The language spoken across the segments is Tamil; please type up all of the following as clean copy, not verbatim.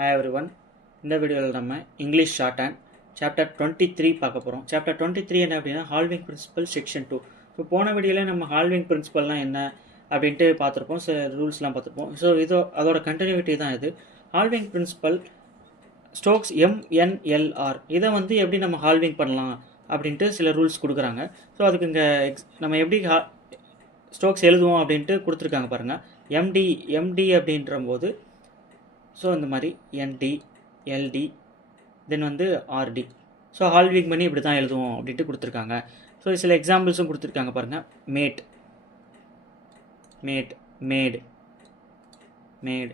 Hi everyone. இந்த வீடியோவில் நம்ம இங்கிலீஷ் ஷார்ட் ஹேண்ட் சாப்டர் 23 பார்க்க போகிறோம். சாப்டர் 23 என்ன அப்படின்னா ஹால்விங் பிரின்சிபல் செக்ஷன் 2. ஸோ போன வீடியோவில் நம்ம ஹால்விங் பிரின்சிபல்னால் என்ன அப்படின்ட்டு பார்த்துருப்போம், சில ரூல்ஸ்லாம் பார்த்துருப்போம். ஸோ அதோட கண்டினியூட்டி தான் இது. ஹால்விங் பிரின்சிபல் ஸ்டோக்ஸ் எம்என்எல்ஆர் இதை வந்து எப்படி நம்ம ஹால்விங் பண்ணலாம் அப்படின்ட்டு சில ரூல்ஸ் கொடுக்குறாங்க. ஸோ அதுக்கு இங்கே நம்ம எப்படி ஸ்டோக்ஸ் எழுதுவோம் அப்படின்ட்டு கொடுத்துருக்காங்க பாருங்கள். எம்டி அப்படின்ற போது ஸோ இந்த மாதிரி என்டி எல்டி தென் வந்து ஆர்டி. ஸோ ஹால்விங் பண்ணி இப்படி தான் எழுதுவோம் அப்படின்ட்டு கொடுத்துருக்காங்க. ஸோ சில எக்ஸாம்பிள்ஸும் கொடுத்துருக்காங்க பாருங்கள். Made made made made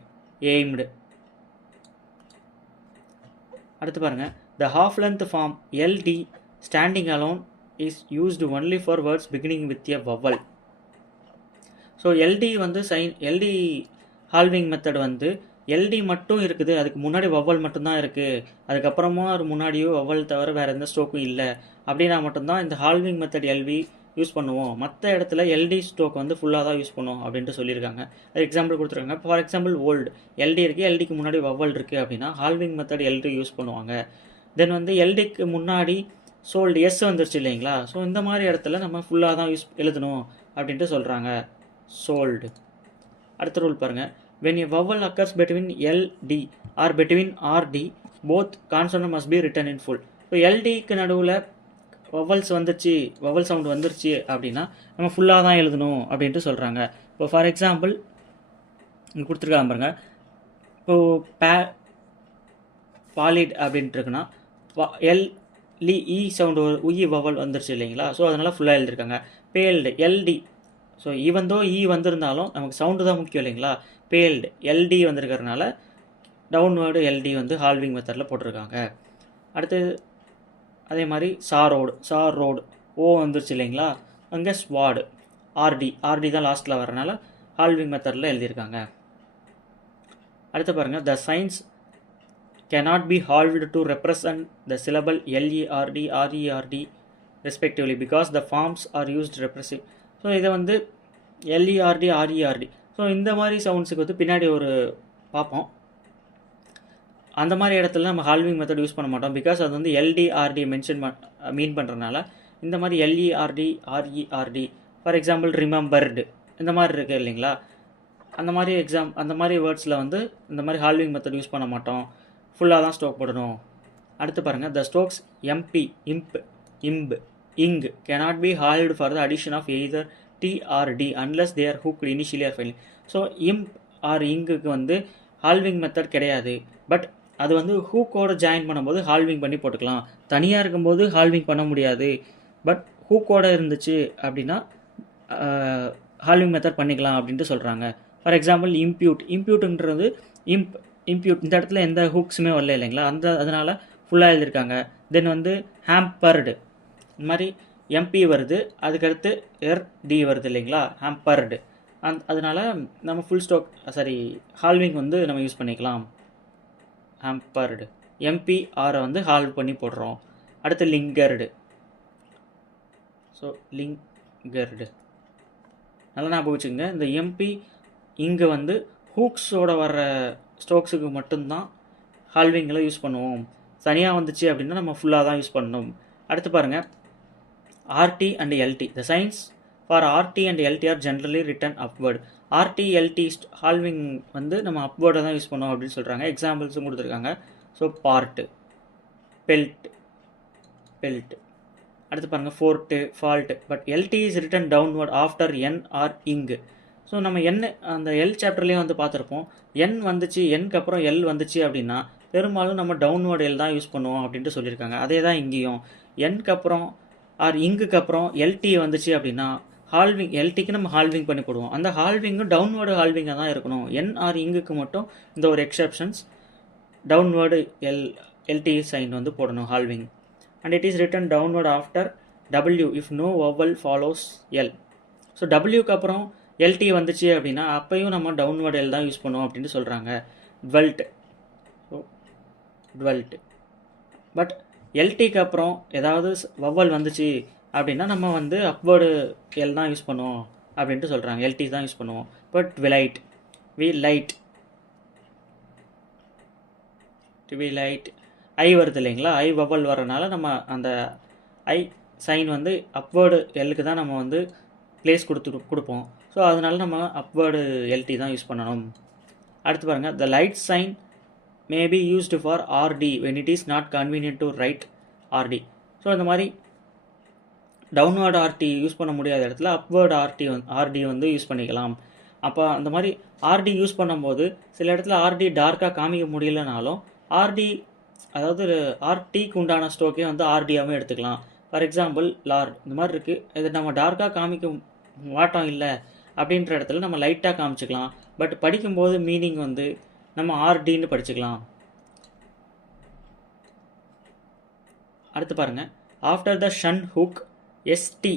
aimed. அடுத்து பாருங்கள், the half length form LT standing alone is used only for words beginning with a vowel. So LT வந்து எல்டி ஹால்விங் மெத்தட் வந்து எல்டி மட்டும் இருக்குது, அதுக்கு முன்னாடி வவல் மட்டும்தான் இருக்குது, அதுக்கப்புறமா ஒரு முன்னாடியோ வவல் தவிர வேறு எந்த ஸ்ட்ரோக்கும் இல்லை அப்படின்னா மட்டும்தான் இந்த ஹால்விங் மெத்தட் எல்வி யூஸ் பண்ணுவோம். மற்ற இடத்துல எல்டி ஸ்ட்ரோக் வந்து ஃபுல்லாக தான் யூஸ் பண்ணுவோம் அப்படின்ட்டு சொல்லியிருக்காங்க. அது எக்ஸாம்பிள் கொடுத்துருக்காங்க. ஃபார் எக்ஸாம்பிள் ஓல்டு எல்டி இருக்குது, எல்டிக்கு முன்னாடி வவல் இருக்குது அப்படின்னா ஹால்விங் மெத்தட் எல்டி யூஸ் பண்ணுவாங்க. தென் வந்து எல்டிக்கு முன்னாடி சோல்டு எஸ் வந்துருச்சு இல்லைங்களா. ஸோ இந்த மாதிரி இடத்துல நம்ம ஃபுல்லாக தான் எழுதணும் அப்படின்ட்டு சொல்கிறாங்க. சோல்டு. அடுத்த ரூல் பாருங்கள். When a vowel occurs between LD or between RD, both consonant must be written in full. So எல்டிக்கு நடுவில் வவல்ஸ் வந்துருச்சு, வவல் சவுண்ட் வந்துருச்சு அப்படின்னா நம்ம ஃபுல்லாக தான் எழுதணும் அப்படின்ட்டு சொல்கிறாங்க. இப்போ ஃபார் எக்ஸாம்பிள் இங்கே கொடுத்துருக்காங்க பாருங்க. இப்போது பாலிட் அப்படின்ட்டு இருக்குன்னா எல்இ சவுண்டு உயி வவல் வந்துருச்சு இல்லைங்களா. ஸோ அதனால் ஃபுல்லாக எழுதிருக்காங்க. பேல்டு எல்டி. ஸோ ஈவந்தோ வந்திருந்தாலும் நமக்கு சவுண்டு தான் முக்கியம் இல்லைங்களா. பேல்டு எல்டி வந்திருக்கிறதுனால டவுன்வேர்டு எல்டி வந்து ஹால்விங் மெத்தடில் போட்டிருக்காங்க. அடுத்து அதே மாதிரி சார் ரோடு ஓ வந்துருச்சு இல்லைங்களா. அங்கே ஸ்வாடு ஆர்டி தான் லாஸ்ட்டில் வரனால ஹால்விங் மெத்தடில் எழுதியிருக்காங்க. அடுத்து பாருங்கள், த science cannot be halved to represent the syllable LERD, RERD respectively because the forms are used repressive. So இதை வந்து எல்இஆர்டி ஆர்இஆர்டி. ஸோ இந்த மாதிரி சவுண்ட்ஸுக்கு வந்து பின்னாடி ஒரு பார்ப்போம். அந்த மாதிரி இடத்துல நம்ம ஹால்விங் மெத்தட் யூஸ் பண்ண மாட்டோம், பிகாஸ் அது வந்து எல்டிஆர்டி மீன் பண்ணுறதுனால இந்த மாதிரி எல்இஆர்டி ஆர்இஆர்டி ஃபார் எக்ஸாம்பிள் ரிமெம்பர்டு இந்த மாதிரி இருக்குது இல்லைங்களா. அந்த மாதிரி வேர்ட்ஸில் வந்து இந்த மாதிரி ஹால்விங் மெத்தட் யூஸ் பண்ண மாட்டோம், ஃபுல்லாக தான் ஸ்டோக் போடணும். அடுத்து பாருங்கள், the strokes MP imp ing cannot be halved for the addition of either T or D unless they are hooked initially or finally. So imp or ingக்கு வந்து ஹால்விங் மெத்தட் கிடையாது, பட் அது வந்து ஹூக்கோடு ஜாயின் பண்ணும்போது ஹால்விங் பண்ணி போட்டுக்கலாம். தனியாக இருக்கும்போது ஹால்விங் பண்ண முடியாது, பட் ஹூக்கோடு இருந்துச்சு அப்படின்னா ஹால்விங் மெத்தட் பண்ணிக்கலாம் அப்படின்ட்டு சொல்கிறாங்க. ஃபார் எக்ஸாம்பிள் இம்ப்யூட்ன்றது இம்ப்யூட் இந்த இடத்துல எந்த ஹூக்ஸுமே வரல இல்லைங்களா, அதனால் ஃபுல்லாக எழுதியிருக்காங்க. தென் வந்து ஹேம்பர்டு இந்த மாதிரி எம்பி வருது, அதுக்கடுத்து டி வருது இல்லைங்களா, ஹேம்பர்டு. அதனால நம்ம ஃபுல் ஸ்டாக் ஹால்விங் வந்து நம்ம யூஸ் பண்ணிக்கலாம். ஹேம்பர்டு எம்பி ஆரை வந்து ஹால்வ் பண்ணி போடுறோம். அடுத்து லிங்கர்டு. ஸோ லிங்கர்டு நல்லா ஞாபகம் வச்சுக்கோங்க. இந்த எம்பி இங்கே வந்து ஹூக்ஸோட வர்ற ஸ்டோக்ஸுக்கு மட்டும்தான் ஹால்விங்கில் யூஸ் பண்ணுவோம். தனியாக வந்துச்சு அப்படின்னா நம்ம ஃபுல்லாக தான் யூஸ் பண்ணணும். அடுத்து பாருங்கள், RT and LT. The signs for RT and LT are generally written upward. RT LT halving வந்து நம்ம அப்வேர்டை தான் யூஸ் பண்ணோம் அப்படின்னு சொல்கிறாங்க. எக்ஸாம்பிள்ஸும் கொடுத்துருக்காங்க. So part belt. அடுத்து பாருங்கள், fort fault. But LT is written downward after N or இங்கு. ஸோ நம்ம அந்த எல் சாப்டர்லேயே வந்து பார்த்துருப்போம். என் வந்துச்சு, என்க்கு அப்புறம் எல் வந்துச்சு அப்படின்னா பெரும்பாலும் நம்ம டவுன்வர்டு எல் தான் யூஸ் பண்ணுவோம் அப்படின்ட்டு சொல்லியிருக்காங்க. அதே தான் இங்கேயும் என்க்கு அப்புறம் ஆர் இங்குக்கு அப்புறம் எல்டி வந்துச்சு அப்படின்னா ஹால்விங் எல்டிக்கு நம்ம ஹால்விங் பண்ணி போடுவோம். அந்த ஹால்விங்கும் டவுன்வேர்டு ஹால்விங்காக தான் இருக்கணும். என் ஆர் இங்குக்கு மட்டும் இந்த ஒரு எக்ஸெப்ஷன்ஸ் டவுன்வேர்டு எல்டி சைன் வந்து போடணும் halving. And it is written downward after W if no vowel follows L. So டபிள்யூக்கு அப்புறம் எல்டி வந்துச்சு அப்படின்னா அப்பையும் நம்ம டவுன்வேர்டு எல் தான் யூஸ் பண்ணுவோம் அப்படின்ட்டு சொல்கிறாங்க. டுவெல்ட். பட் எல்டிக்கு அப்புறம் ஏதாவது வவல் வந்துச்சு அப்படின்னா நம்ம வந்து அப்வேர்டு எல் தான் யூஸ் பண்ணுவோம் அப்படின்ட்டு சொல்கிறாங்க. எல்டி தான் யூஸ் பண்ணுவோம். பட் லைட் ட்விலைட் ஐ வருது இல்லைங்களா, ஐ வவல் வரனால நம்ம அந்த ஐ சைன் வந்து அப்வேர்டு எல்லுக்கு தான் நம்ம வந்து பிளேஸ் கொடுப்போம். ஸோ அதனால நம்ம அப்வேர்டு எல்டி தான் யூஸ் பண்ணணும். அடுத்து பாருங்கள், the light sign may be used for RT when it is not convenient to write RT. So இந்த மாதிரி டவுன்வேர்டு ஆர்டி யூஸ் பண்ண முடியாத இடத்துல அப்வேர்டு ஆர்டி வந்து யூஸ் பண்ணிக்கலாம். அப்போ அந்த மாதிரி ஆர்டி யூஸ் பண்ணும்போது சில இடத்துல ஆர்டி டார்க்காக காமிக்க முடியலனாலும் ஆர்டி, அதாவது ஆர்டிக்கு உண்டான ஸ்டோக்கே வந்து ஆர்டியாகவும் எடுத்துக்கலாம். ஃபார் எக்ஸாம்பிள் லார்ட் இந்த மாதிரி இருக்குது, இது நம்ம டார்க்காக காமிக்க மாட்டோம் இல்லை அப்படின்ற இடத்துல நம்ம லைட்டாக காமிச்சிக்கலாம். பட் படிக்கும்போது மீனிங் வந்து நம்ம ஆர்டின்னு படிச்சுக்கலாம். அடுத்து பாருங்கள், after the shun hook ST,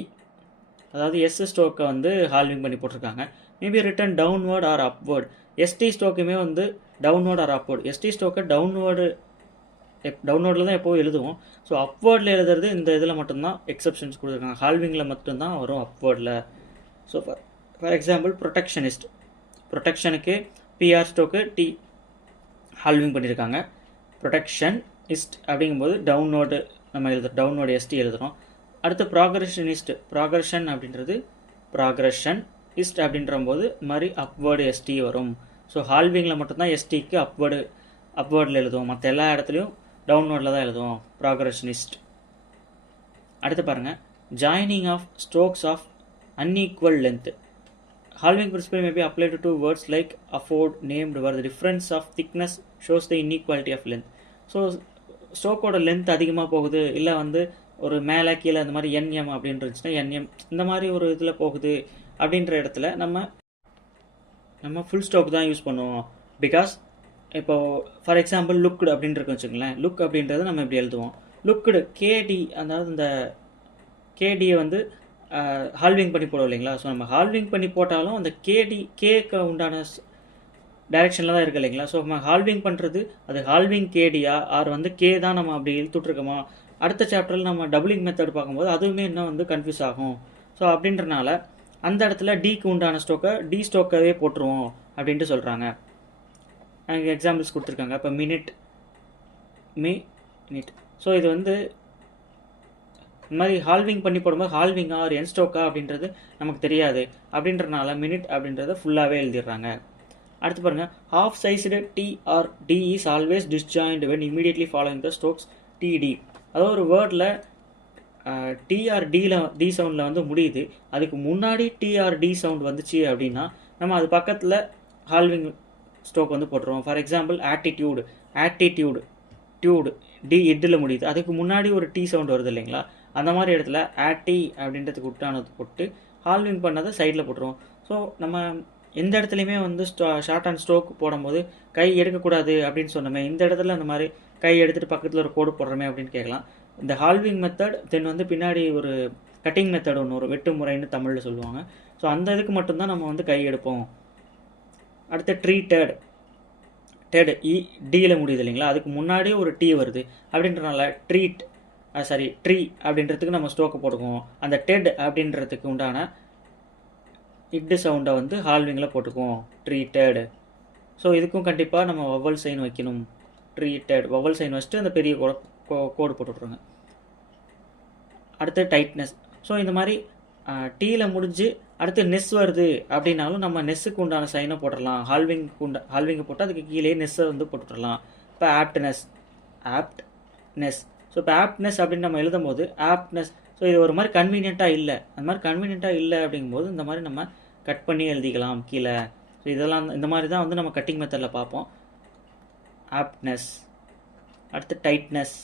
அதாவது எஸ் ஸ்டோக்கை வந்து ஹால்விங் பண்ணி போட்டிருக்காங்க. Maybe written downward or upward. ST ஸ்டோக்குமே வந்து டவுன்வேர்ட் ஆர் அப்வேர்ட். எஸ்டி ஸ்டோக்கை டவுன்வேர்டில் தான் எப்போவும் எழுதுவோம். ஸோ அப்வேர்டில் எழுதுறது இந்த இதில் மட்டும்தான் எக்ஸப்ஷன்ஸ் கொடுத்துருக்காங்க, ஹால்விங்கில் மட்டும்தான் வரும் அப்வேர்டில். ஸோ ஃபார் எக்ஸாம்பிள் ப்ரொடெக்ஷனுக்கு பிஆர் ஸ்டோக்கு டி ஹால்விங் பண்ணியிருக்காங்க. ப்ரொடெக்ஷனிஸ்ட் அப்படிங்கும்போது டவுன்வேர்டு நம்ம டவுன்வேர்டு எஸ்டி எழுதுகிறோம். அடுத்து ப்ராக்ரஷன் அப்படின்றது ப்ராக்ரஷனிஸ்ட் அப்படின்ற போது மாதிரி அப்வேர்டு எஸ்டி வரும். ஸோ ஹால்விங்கில் மட்டும்தான் எஸ்டிக்கு அப்வேர்டில் எழுதுவோம், மற்ற எல்லா இடத்துலையும் டவுன்வேர்டில் தான் எழுதுவோம், ப்ராக்ரஷனிஸ்ட். அடுத்து பாருங்கள், joining of strokes of unequal length. Halving principle may be applied to words like afford, named, where the difference of thickness shows the inequality of length. So ஸ்ட்ரோக்கோட லென்த் அதிகமாக போகுது, இல்லை வந்து ஒரு மேலே கீழே அந்த மாதிரி என்எம் அப்படின்னு இருந்துச்சுன்னா என்எம் இந்த மாதிரி ஒரு இதில் போகுது அப்படின்ற இடத்துல நம்ம ஃபுல் ஸ்ட்ரோக் தான் யூஸ் பண்ணுவோம். பிகாஸ் இப்போது ஃபார் எக்ஸாம்பிள் லுக்டு அப்படின்னு இருக்கு வச்சுக்கோங்களேன், லுக் அப்படின்றத நம்ம இப்படி எழுதுவோம். லுக்டு கேடி, அதாவது இந்த கேடியை வந்து ஹால்விங் பண்ணி போடுவோம் இல்லைங்களா. ஸோ நம்ம ஹால்விங் பண்ணி போட்டாலும் அந்த கேக்கு உண்டான டைரெக்ஷனில் தான் இருக்குது இல்லைங்களா. ஸோ நம்ம ஹால்விங் பண்ணுறது அது ஹால்விங் கேடியா ஆர் வந்து கே தான் நம்ம அப்படி இழுத்துட்ருக்கோமா. அடுத்த சாப்டரில் நம்ம டபுளிங் மெத்தட் பார்க்கும்போது அதுவுமே இன்னும் வந்து கன்ஃபியூஸ் ஆகும். ஸோ அப்படின்றனால அந்த இடத்துல டிக்கு உண்டான ஸ்டோக்கை டி ஸ்டோக்கவே போட்டுருவோம் அப்படின்ட்டு சொல்கிறாங்க. எனக்கு எக்ஸாம்பிள்ஸ் கொடுத்துருக்காங்க. இப்போ மினிட். ஸோ இது வந்து இந்த மாதிரி ஹால்விங் பண்ணி போடும்போது ஹால்விங்கா ஒரு என் ஸ்டோக்கா அப்படின்றது நமக்கு தெரியாது. அப்படின்றனால மினிட் அப்படின்றத ஃபுல்லாகவே எழுதிடுறாங்க. அடுத்து பாருங்கள், half sized T R D is always disjoined when immediately following the strokes TD. அதாவது ஒரு வேர்டில் டி சவுண்டில் வந்து முடியுது, அதுக்கு முன்னாடி டிஆர்டி சவுண்ட் வந்துச்சு அப்படின்னா நம்ம அது பக்கத்தில் ஹால்விங் ஸ்ட்ரோக் வந்து போட்டுருவோம். ஃபார் எக்ஸாம்பிள் ஆட்டிடியூடு டி இட்டில் முடியுது, அதுக்கு முன்னாடி ஒரு டி சவுண்ட் வருது இல்லைங்களா. அந்த மாதிரி இடத்துல ஆட்டி அப்படின்றதுக்கு உட்டானது போட்டு ஹால்விங் பண்ணதை சைடில் போட்டுருவோம். ஸோ நம்ம எந்த இடத்துலையுமே வந்து ஷார்ட் அண்ட் ஸ்ட்ரோக் போடும்போது கை எடுக்கக்கூடாது அப்படின்னு சொன்னோமே, இந்த இடத்துல அந்த மாதிரி கை எடுத்துகிட்டு பக்கத்தில் ஒரு கோடு போடுறோமே அப்படின்னு கேட்கலாம். இந்த ஹால்விங் மெத்தட் தென் வந்து பின்னாடி ஒரு கட்டிங் மெத்தட் ஒன்று, ஒரு வெட்டு முறைன்னு தமிழில் சொல்லுவாங்க. ஸோ அந்த இதுக்கு மட்டும்தான் நம்ம வந்து கை எடுப்போம். அடுத்து ட்ரீட்டட் டியில் முடியுது இல்லைங்களா, அதுக்கு முன்னாடியே ஒரு டி வருது அப்படின்றனால ட்ரீ அப்படின்றதுக்கு நம்ம ஸ்டோக்கை போட்டுக்குவோம். அந்த டெட் அப்படின்றதுக்கு உண்டான இட்டு சவுண்டை வந்து ஹால்விங்கில் போட்டுக்குவோம், ட்ரீட்டட். ஸோ இதுக்கும் கண்டிப்பாக நம்ம வவல் சைன் வைக்கணும். ட்ரீட்டட் வவல் சைன் வச்சுட்டு அந்த பெரிய கோடு போட்டுவிட்ருங்க. அடுத்து டைட்னஸ். ஸோ இந்த மாதிரி டீயில் முடிஞ்சு அடுத்து நெஸ் வருது அப்படின்னாலும் நம்ம நெஸ்ஸுக்கு உண்டான சைனை போட்டுடலாம். ஹால்விங்கை போட்டு அதுக்கு கீழே நெஸ்ஸை வந்து போட்டுடலாம். இப்போ ஆப்ட்னஸ். ஸோ இப்போ ஆப்ட்னஸ் அப்படின்னு நம்ம எழுதும் போது ஆப்ட்னஸ், ஸோ இது ஒரு மாதிரி கன்வீனியண்ட்டாக இல்லை, அந்த மாதிரி கன்வீனியண்ட்டாக இல்லை அப்படிங்கும்போது இந்த மாதிரி நம்ம கட் பண்ணி எழுதிக்கலாம் கீழே. ஸோ இதெல்லாம் இந்த மாதிரி தான் வந்து நம்ம கட்டிங் மெத்தடில் பார்ப்போம். ஆப்ட்னஸ். அடுத்து டைட்னஸ்.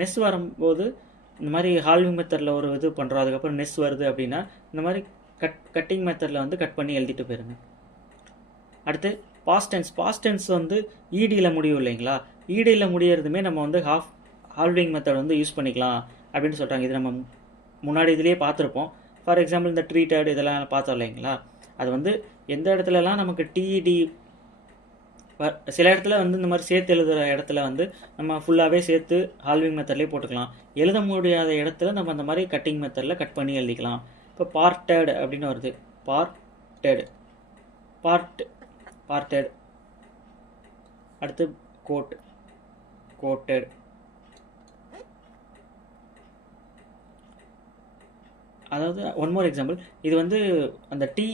நெஸ் வரும்போது இந்த மாதிரி ஹால்விங் மெத்தடில் ஒரு இது பண்ணுறோம், அதுக்கப்புறம் நெஸ் வருது அப்படின்னா இந்த மாதிரி கட்டிங் மெத்தடில் வந்து கட் பண்ணி எழுதிட்டு போயிருங்க. அடுத்து பாஸ்ட் டென்ஸ் வந்து ஈடியில் முடியும் இல்லைங்களா. ஈடியில் முடியறதுமே நம்ம வந்து ஹால்விங் மெத்தட் வந்து யூஸ் பண்ணிக்கலாம் அப்படின்னு சொல்கிறாங்க. இது நம்ம முன்னாடி இதுலேயே பார்த்துருப்போம். ஃபார் எக்ஸாம்பிள் இந்த ட்ரீட்டட் இதெல்லாம் பார்த்தோம் இல்லைங்களா, அது வந்து எந்த இடத்துலலாம் நமக்கு டிஇடி சில இடத்துல வந்து இந்த மாதிரி சேர்த்து எழுதுகிற இடத்துல வந்து நம்ம ஃபுல்லாகவே சேர்த்து ஹால்விங் மெத்தட்லேயே போட்டுக்கலாம். எழுத முடியாத இடத்துல நம்ம அந்த மாதிரி கட்டிங் மெத்தடில் கட் பண்ணி எழுதிக்கலாம். இப்போ பார்ட்டட் அப்படின்னு வருது, பார்ட்டட் அடுத்து கோட், கோட்டட். அதாவது ஒன் மோர் எக்ஸாம்பிள், இது வந்து அந்த டி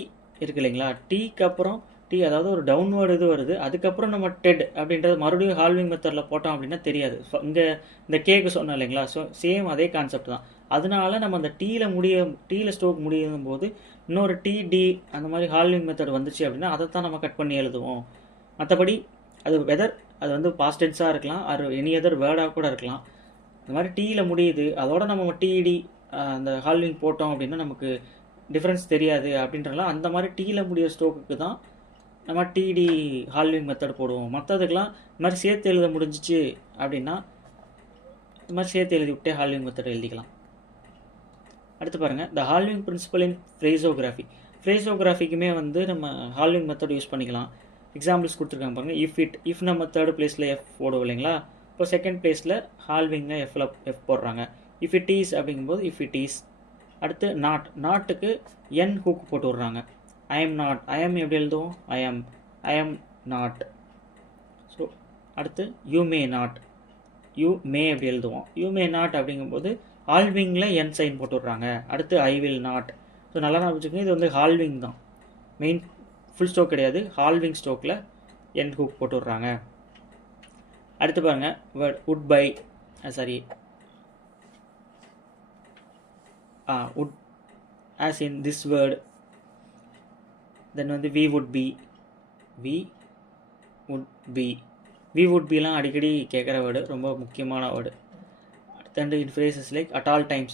இருக்கு இல்லைங்களா, டீக்கு அப்புறம் டி, அதாவது ஒரு டவுன்வேர்டு இது வருது, அதுக்கப்புறம் நம்ம டெட் அப்படின்றது மறுபடியும் ஹால்விங் மெத்தடில் போட்டோம் அப்படின்னா தெரியாது. ஸோ இங்கே இந்த கேக்கு சொன்னோம் இல்லைங்களா, ஸோ சேம் அதே கான்செப்ட் தான். அதனால நம்ம அந்த டீயில் ஸ்ட்ரோக் முடியும் போது இன்னொரு டி அந்த மாதிரி ஹால்விங் மெத்தட் வந்துச்சு அப்படின்னா அதை தான் நம்ம கட் பண்ணி எழுதுவோம். மற்றபடி அது வெதர் அது வந்து பாஸ்ட் டென்ஸாக இருக்கலாம், அது எனி அதர் வேர்டாக கூட இருக்கலாம். இந்த மாதிரி டீயில் முடியுது, அதோட நம்ம டிடி அந்த ஹால்விங் போட்டோம் அப்படின்னா நமக்கு டிஃப்ரென்ஸ் தெரியாது அப்படின்றலாம். அந்த மாதிரி டீயில் முடிய ஸ்ட்ரோக்குக்கு தான் நம்ம டிடி ஹால்விங் மெத்தட் போடுவோம். மற்றதுக்கெலாம் இந்த மாதிரி சேர்த்து எழுத முடிஞ்சிச்சு அப்படின்னா இந்த மாதிரி சேர்த்து எழுதி விட்டே ஹால்விங் மெத்தட் எழுதிக்கலாம். அடுத்து பாருங்கள், த ஹால்விங் பிரின்சிபல் இன் ஃப்ரேசோகிராஃபி. ஃப்ரேசோகிராஃபிக்குமே வந்து நம்ம ஹால்விங் மெத்தட் யூஸ் பண்ணிக்கலாம். எக்ஸாம்பிள்ஸ் கொடுத்துருக்காங்க பாருங்கள். இஃப் நம்ம தேர்ட் பிளேஸில் எஃப் போடுவோம் இல்லைங்களா, இப்போ செகண்ட் பிளேஸில் ஹால்விங்கில் எஃப் போடுறாங்க. இஃப் இட் ஈஸ் அப்படிங்கும்போது இஃப் இட் ஈஸ். அடுத்து நாட்டுக்கு என் ஹூக் போட்டு விட்றாங்க. I am not, I am எப்படி எழுதுவோம், ஐ எம் நாட். ஸோ அடுத்து you may not, you may எப்படி எழுதுவோம், யூ மே நாட் அப்படிங்கும்போது ஹால்விங்கில் என் சைன் போட்டு விட்றாங்க. அடுத்து ஐ வில் நாட். ஸோ நல்லா நான் வச்சுக்கோங்க, இது வந்து ஹால்விங் தான், மெயின் ஃபுல் ஸ்ட்ரோக் கிடையாது, ஹால்விங் ஸ்ட்ரோக்கில் என் ஹூக் போட்டு விட்றாங்க. அடுத்து பாருங்கள், word would by, would as in this word. தென் வந்து we would be, we would beலாம் அடிக்கடி கேட்குற வேர்டு, ரொம்ப முக்கியமான வேர்டு. அடுத்து in phrases like at all times.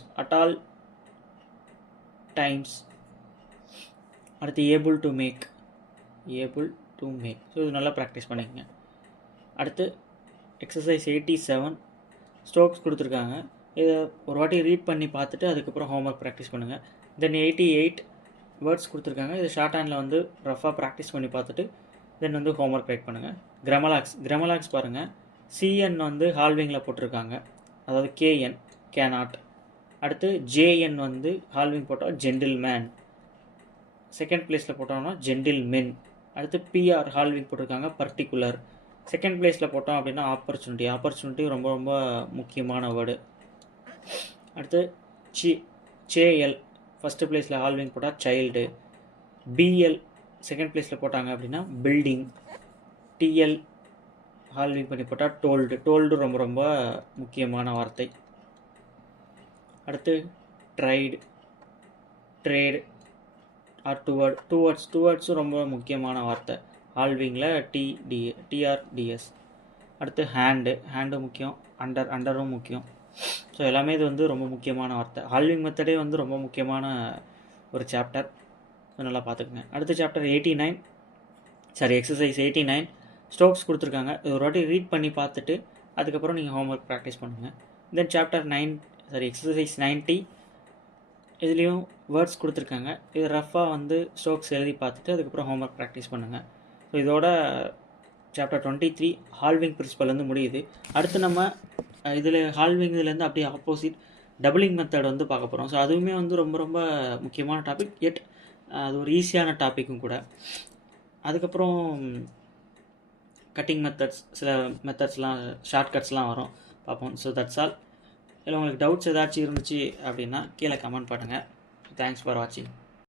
அடுத்து able to make. ஸோ இது நல்லா ப்ராக்டிஸ் பண்ணிக்கங்க. அடுத்து எக்ஸசைஸ் 87 ஸ்ட்ரோக்ஸ் கொடுத்துருக்காங்க. இதை ஒரு வாட்டி ரீட் பண்ணி பார்த்துட்டு அதுக்கப்புறம் ஹோம்ஒர்க் ப்ராக்டிஸ் பண்ணுங்கள். தென் 88 வேர்ட்ஸ் கொடுத்துருக்காங்க. இது ஷார்ட் ஹேண்டில் வந்து ரஃபாக ப்ராக்டிஸ் பண்ணி பார்த்துட்டு தென் வந்து ஹோம்ஒர்க் ரைட் பண்ணுங்கள். கிராமலாக்ஸ் பாருங்கள். சிஎன் வந்து ஹால்விங்கில் போட்டிருக்காங்க, அதாவது கேஎன் கேனாட். அடுத்து ஜேஎன் வந்து ஹால்விங் போட்டால் ஜென்டில்மேன், செகண்ட் பிளேஸில் போட்டோம்னா ஜென்டில்மென். அடுத்து பிஆர் ஹால்விங் போட்டிருக்காங்க, பர்டிகுலர். செகண்ட் பிளேஸில் போட்டோம் அப்படின்னா ஆப்பர்ச்சுனிட்டி ரொம்ப ரொம்ப முக்கியமான வேர்டு. அடுத்து சேஎல் ஃபஸ்ட்டு பிளேஸில் ஹால்விங் போட்டால் சைல்டு. பிஎல் செகண்ட் பிளேஸில் போட்டாங்க அப்படின்னா பில்டிங். டிஎல் ஹால்விங் பண்ணி போட்டால் டோல்டு ரொம்ப ரொம்ப முக்கியமான வார்த்தை. அடுத்து ட்ரேட் ஆர் டுவர்ட்ஸும் ரொம்ப முக்கியமான வார்த்தை, ஹால்விங்கில் டிஆர்டிஎஸ். அடுத்து ஹேண்டு முக்கியம், அண்டரும் முக்கியம். ஸோ எல்லாமே இது வந்து ரொம்ப முக்கியமான வார்த்தை. ஹால்விங் மெத்தடே வந்து ரொம்ப முக்கியமான ஒரு சாப்டர், நல்லா பார்த்துக்குங்க. அடுத்த சாப்டர் எக்ஸசைஸ் 89 ஸ்ட்ரோக்ஸ் கொடுத்துருக்காங்க. இது ஒரு வாட்டி ரீட் பண்ணி பார்த்துட்டு அதுக்கப்புறம் நீங்கள் ஹோம்ஒர்க் ப்ராக்டிஸ் பண்ணுங்கள். தென் சாப்டர் எக்ஸசைஸ் 90 இதுலேயும் வேர்ட்ஸ் கொடுத்துருக்காங்க. இது ரஃபாக வந்து ஸ்ட்ரோக்ஸ் எழுதி பார்த்துட்டு அதுக்கப்புறம் ஹோம்ஒர்க் ப்ராக்டிஸ் பண்ணுங்கள். ஸோ இதோட சாப்டர் 23 ஹால்விங் பிரின்சிபல் வந்து முடியுது. அடுத்து நம்ம இதில் ஹால்விங்லேருந்து அப்படியே ஆப்போசிட் டபுளிங் மெத்தட் வந்து பார்க்க போகிறோம். ஸோ அதுவுமே வந்து ரொம்ப ரொம்ப முக்கியமான டாபிக், எட் அது ஒரு ஈஸியான டாப்பிக்கும் கூட. அதுக்கப்புறம் கட்டிங் மெத்தட்ஸ், சில மெத்தட்ஸ்லாம் ஷார்ட்கட்ஸ்லாம் வரும், பார்ப்போம். So that's all. இல்லை உங்களுக்கு டவுட்ஸ் ஏதாச்சும் இருந்துச்சு அப்படின்னா கீழே கமெண்ட் பண்ணுங்கள். தேங்க்ஸ் ஃபார் வாட்சிங்.